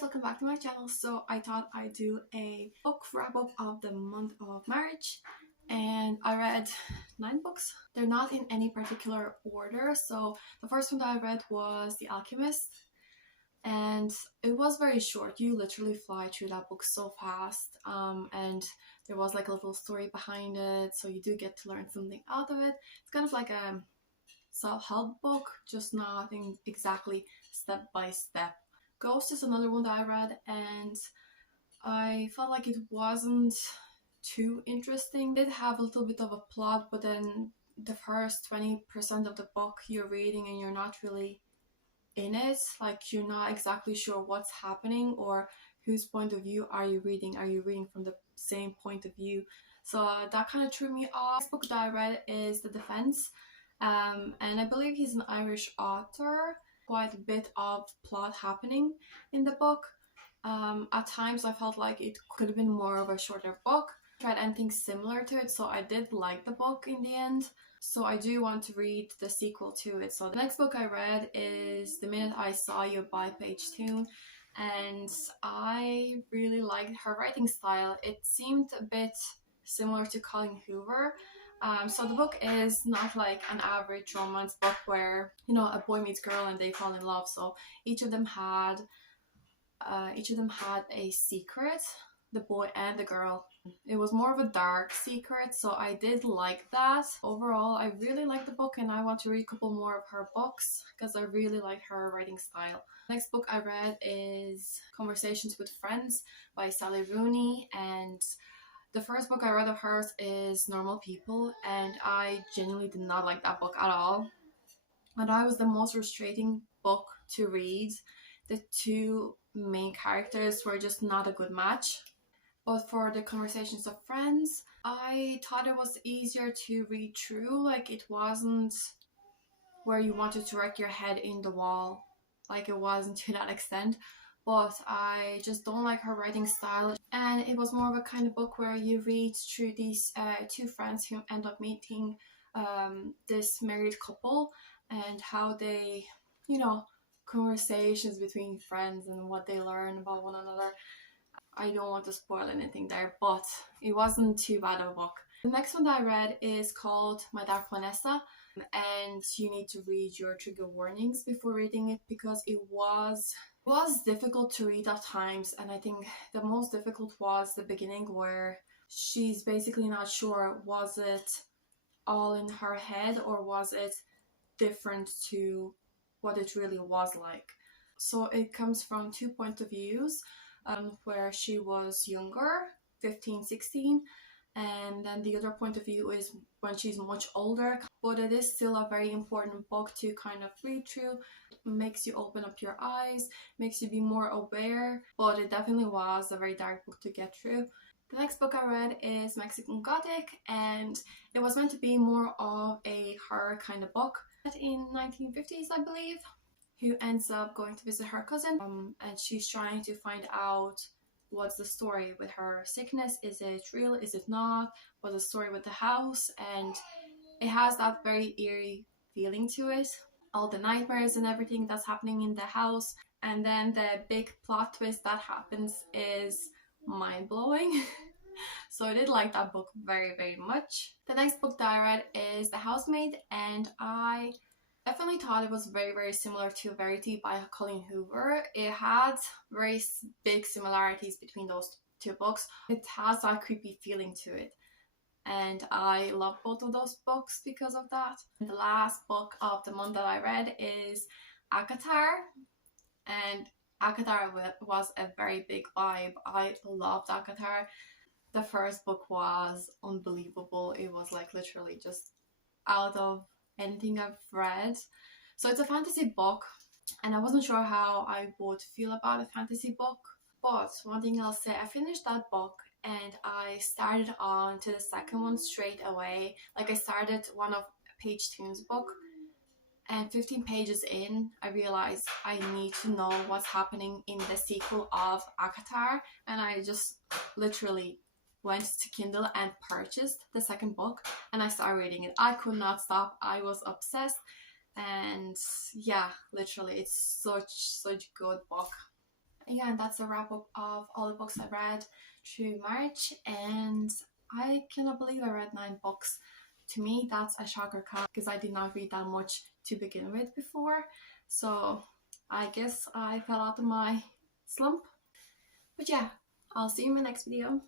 guys, welcome back to my channel. So I thought I'd do a book wrap up of the month of March, and I read 9 books. They're not in any particular order. So the first one that I read was The Alchemist, and it was very short. You literally fly through that book so fast, and there was like a little story behind it, so you do get to learn something out of it. It's kind of like a self-help book, just not in exactly step by step. Ghost is another one that I read, and I felt like it wasn't too interesting. It did have a little bit of a plot, but then the first 20% of the book you're reading and you're not really in it. Like, you're not exactly sure what's happening or whose point of view are you reading. Are you reading from the same point of view? So that kind of threw me off. The next book that I read is The Defense, and I believe he's an Irish author. Quite a bit of plot happening in the book. At times I felt like it could have been more of a shorter book. I tried anything similar to it, so I did like the book in the end. So I do want to read the sequel to it. So the next book I read is The Minute I Saw You by Paige Toon, and I really liked her writing style. It seemed a bit similar to Colleen Hoover. So the book is not like an average romance book where, you know, a boy meets girl and they fall in love. So each of them had a secret, the boy and the girl. It was more of a dark secret, so I did like that. Overall, I really like the book, and I want to read a couple more of her books because I really like her writing style. Next book I read is Conversations with Friends by Sally Rooney, and the first book I read of hers is Normal People, and I genuinely did not like that book at all. And that was the most frustrating book to read. The two main characters were just not a good match. But for the Conversations of Friends, I thought it was easier to read through. Like, it wasn't where you wanted to wreck your head in the wall. Like, it wasn't to that extent. But I just don't like her writing style. And it was more of a kind of book where you read through these two friends who end up meeting this married couple, and how they, you know, conversations between friends and what they learn about one another. I don't want to spoil anything there, but it wasn't too bad of a book. The next one that I read is called My Dark Vanessa, and you need to read your trigger warnings before reading it because it was difficult to read at times. And I think the most difficult was the beginning, where she's basically not sure, was it all in her head or was it different to what it really was like. So it comes from 2 points of views, where she was younger, 15, 16, and then the other point of view is when she's much older. But it is still a very important book to kind of read through. It makes you open up your eyes, makes you be more aware, but it definitely was a very dark book to get through. The next book I read is Mexican Gothic, and it was meant to be more of a horror kind of book. In 1950s, I believe, who ends up going to visit her cousin, and she's trying to find out what's the story with her sickness. Is it real? Is it not? What's the story with the house? And it has that very eerie feeling to it. All the nightmares and everything that's happening in the house. And then the big plot twist that happens is mind-blowing. So I did like that book very, very much. The next book that I read is The Housemaid, and I definitely thought it was very, very similar to Verity by Colleen Hoover. It had very big similarities between those two books. It has that creepy feeling to it, and I love both of those books because of that. The last book of the month that I read is ACOTAR, and ACOTAR was a very big vibe. I loved ACOTAR. The first book was unbelievable. It was like literally just out of anything I've read. So it's a fantasy book, and I wasn't sure how I would feel about a fantasy book. But one thing I'll say, I finished that book and I started on to the second one straight away. Like, I started one of Paige Toon's book, and 15 pages in, I realized I need to know what's happening in the sequel of ACOTAR, and I just literally went to Kindle and purchased the second book, and I started reading it. I could not stop. I was obsessed, and yeah, literally, it's such good book. yeah, and that's a wrap up of all the books I read through March, and I cannot believe I read 9 books. To me, that's a shocker count because I did not read that much to begin with before. So I guess I fell out of my slump. But yeah, I'll see you in my next video.